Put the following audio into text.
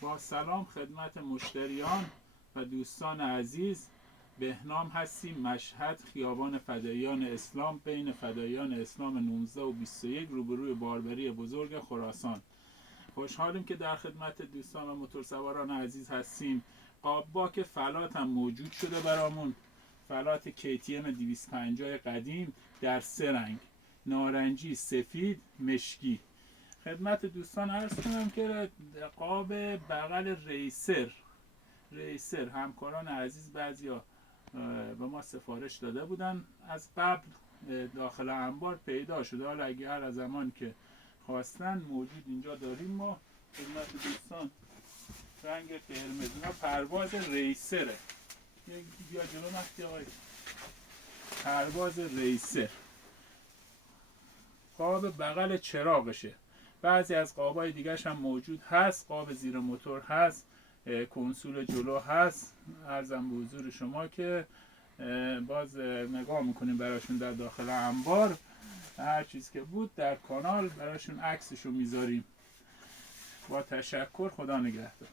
با سلام خدمت مشتریان و دوستان عزیز. بهنام هستیم، مشهد، خیابان فداییان اسلام، بین فداییان اسلام 19 و 21 روبروی باربری بزرگ خراسان. خوشحالیم که در خدمت دوستان و موتورسواران عزیز هستیم. قابباک فلات هم موجود شده برامون. فلات KTM 250 قدیم در 3 رنگ: نارنجی، سفید، مشکی. خدمت دوستان عرض کنم که قاب بغل ریسر همکاران عزیز بعضیا به ما سفارش داده بودن، از قبل داخل انبار پیدا شده. حالا اگر از زمان که خواستن موجود اینجا داریم. ما خدمت دوستان رنگ قرمز، اینا پرواز ریسره. بیا جلو مختی آقای، پرواز ریسر. قاب بغل چراغشه. بعضی از قابای دیگرش هم موجود هست. قاب زیر موتور هست، کنسول جلو هست. عرضم به حضور شما که باز نگاه میکنیم براشون در داخل انبار. هر چیز که بود در کانال براشون عکسشو میذاریم. با تشکر، خدا نگهدار.